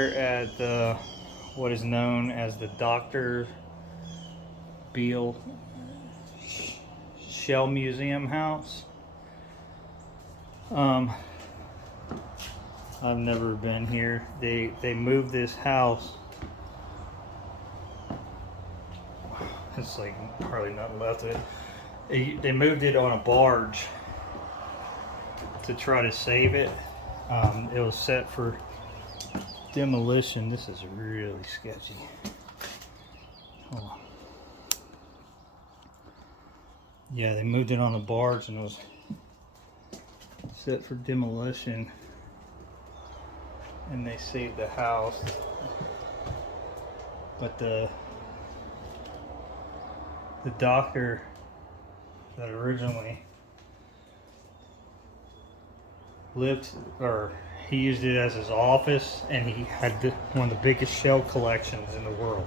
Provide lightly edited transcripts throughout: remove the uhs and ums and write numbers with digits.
here at the what is known as the Dr. Beal Shell Museum House. I've never been here. They moved this house. It's like hardly nothing left of it. They moved it on a barge to try to save it. It was set for demolition. This is really sketchy. Hold on. Yeah, they moved it on a barge and it was set for demolition, and they saved the house. But the doctor that originally lived, or he used it as his office, and he had one of the biggest shell collections in the world.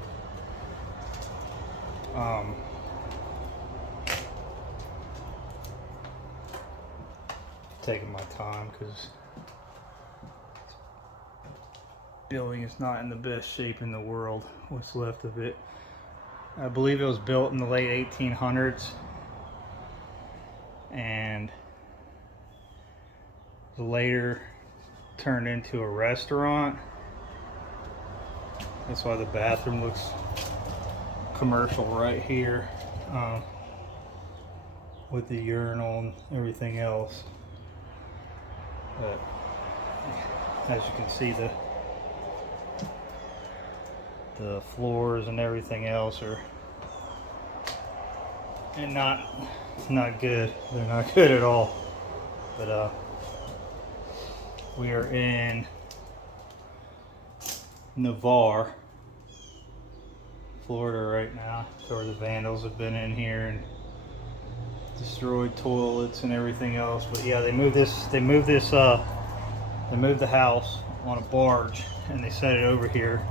Taking my time because building is not in the best shape in the world, what's left of it. I believe it was built in the late 1800s and later turned into a restaurant. That's why the bathroom looks commercial right here, with the urinal and everything else. But as you can see, the floors and everything else are not good. They're not good at all. But we are in Navarre, Florida right now. So where the vandals have been in here and destroyed toilets and everything else. But yeah, they moved the house on a barge and they set it over here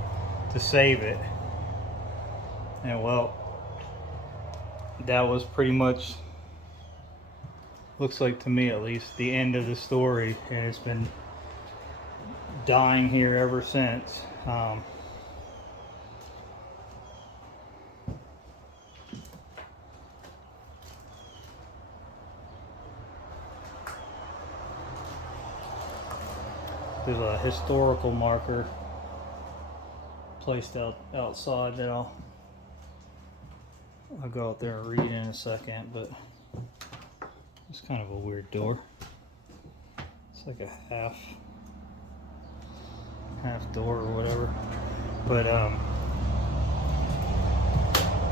to save it. And well, that was pretty much, looks like to me at least, the end of the story, and it's been dying here ever since. There's a historical marker placed outside that I'll go out there and read in a second, but it's kind of a weird door. It's like a half door or whatever. But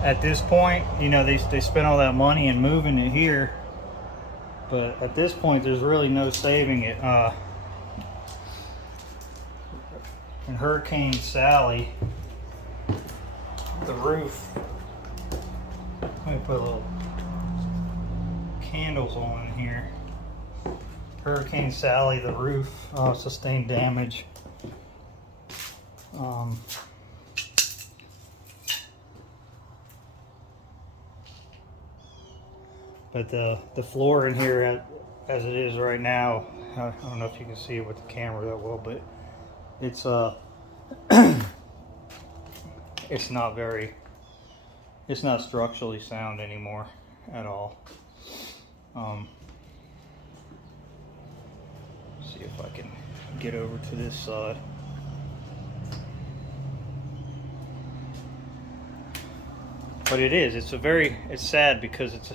at this point, you know, they spent all that money in moving it here, but at this point there's really no saving it. In Hurricane Sally, the roof, let me put little candles on in here. Hurricane Sally, the roof sustained damage. But the floor in here, as it is right now, I don't know if you can see it with the camera that well, but it's it's not structurally sound anymore at all. See if I can get over to this side. But it's sad because it's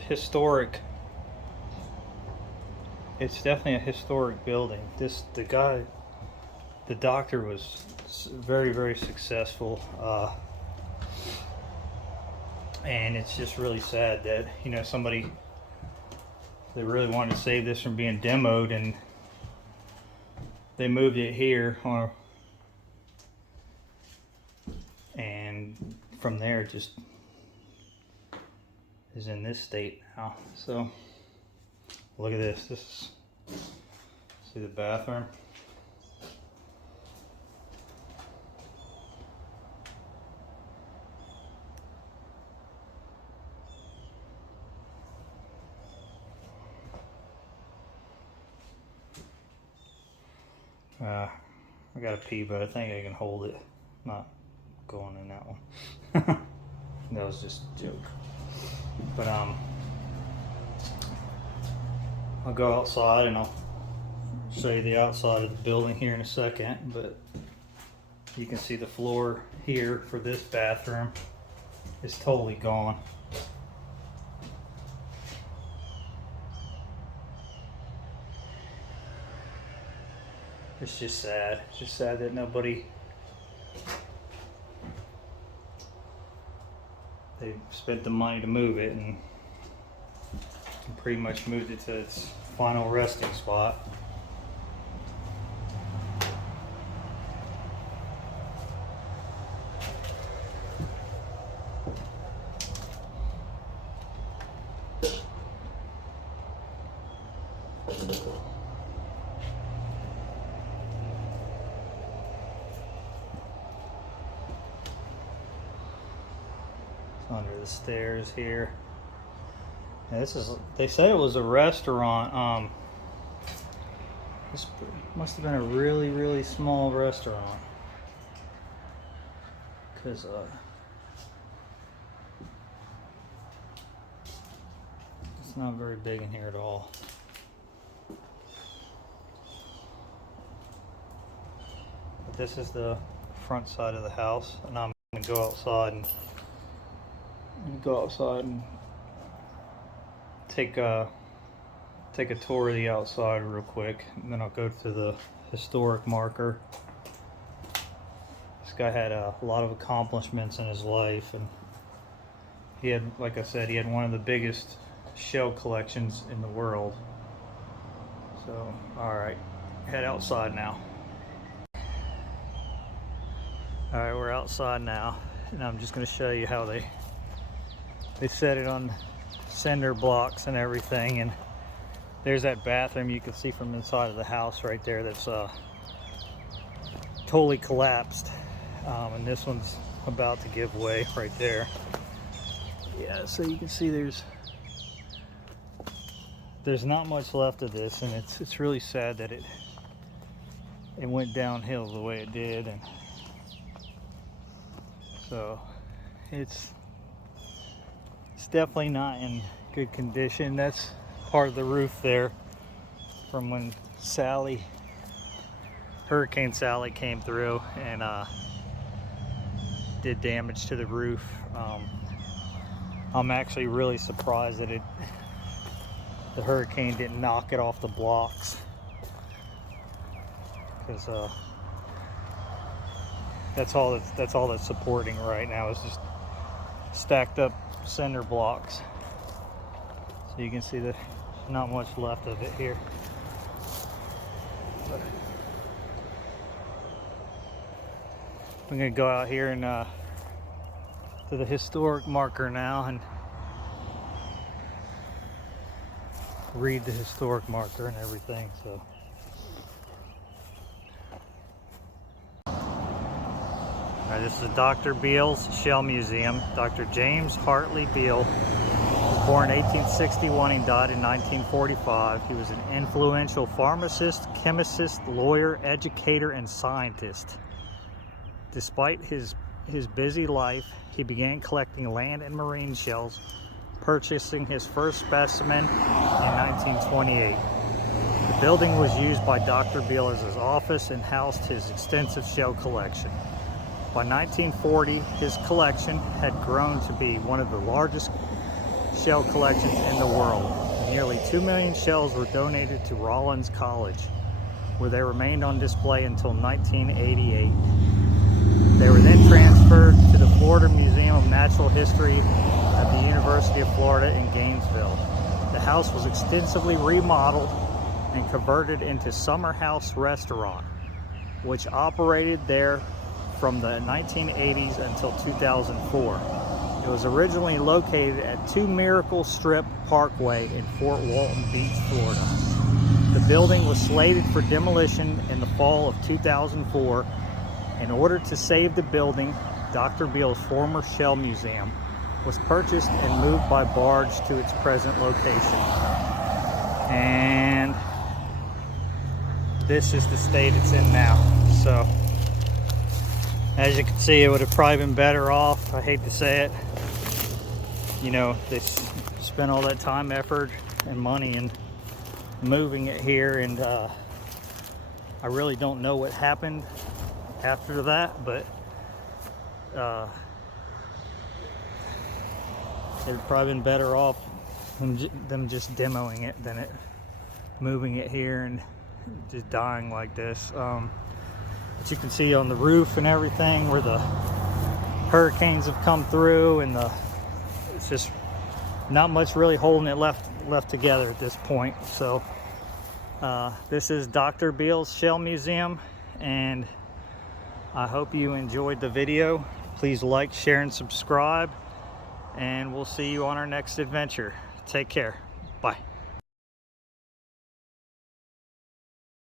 definitely a historic building. The doctor was very, very successful, and it's just really sad that, you know, they really wanted to save this from being demoed, and they moved it here, and from there it just is in this state now. So look at this. See the bathroom. I gotta pee, but I think I can hold it. Not going in that one. That was just a joke. But I'll go outside and I'll show you the outside of the building here in a second. But you can see the floor here for this bathroom is totally gone. It's just sad. It's just sad that they spent the money to move it and pretty much moved it to its final resting spot. Under the stairs here. And this is, they said it was a restaurant. This must have been a really small restaurant, because it's not very big in here at all. But this is the front side of the house, and I'm gonna go outside and take a tour of the outside real quick, and then I'll go to the historic marker. This guy had a lot of accomplishments in his life, and he had, like I said, he had one of the biggest shell collections in the world. So, alright, head outside now. Alright, we're outside now, and I'm just going to show you how they set it on cinder blocks and everything. And there's that bathroom you can see from inside of the house right there that's totally collapsed, and this one's about to give way right there. Yeah, so you can see there's not much left of this, and it's really sad that it went downhill the way it did. And so it's definitely not in good condition. That's part of the roof there from when Hurricane Sally came through and did damage to the roof. I'm actually really surprised that the hurricane didn't knock it off the blocks, because that's all that's supporting right now is just stacked up cinder blocks. So you can see there's not much left of it here. But I'm gonna go out here and to the historic marker now and read the historic marker and everything. So alright, this is Dr. Beals Shell Museum. Dr. James Hartley Beal was born in 1861 and died in 1945. He was an influential pharmacist, chemist, lawyer, educator, and scientist. Despite his busy life, he began collecting land and marine shells, purchasing his first specimen in 1928. The building was used by Dr. Beal as his office and housed his extensive shell collection. By 1940, his collection had grown to be one of the largest shell collections in the world. Nearly 2 million shells were donated to Rollins College, where they remained on display until 1988. They were then transferred to the Florida Museum of Natural History at the University of Florida in Gainesville. The house was extensively remodeled and converted into Summer House Restaurant, which operated there from the 1980s until 2004. It was originally located at 2 Miracle Strip Parkway in Fort Walton Beach, Florida. The building was slated for demolition in the fall of 2004. In order to save the building, Dr. Beal's former shell museum was purchased and moved by barge to its present location. And this is the state it's in now. So as you can see, it would have probably been better off. I hate to say it. You know, they spent all that time, effort, and money in moving it here, and I really don't know what happened after that, but it'd probably been better off them just demoing it than it moving it here and just dying like this. But you can see on the roof and everything where the hurricanes have come through, and it's just not much really holding it left together at this point. So this is Dr. Beals Shell Museum, and I hope you enjoyed the video. Please like, share, and subscribe, and we'll see you on our next adventure. Take care. Bye.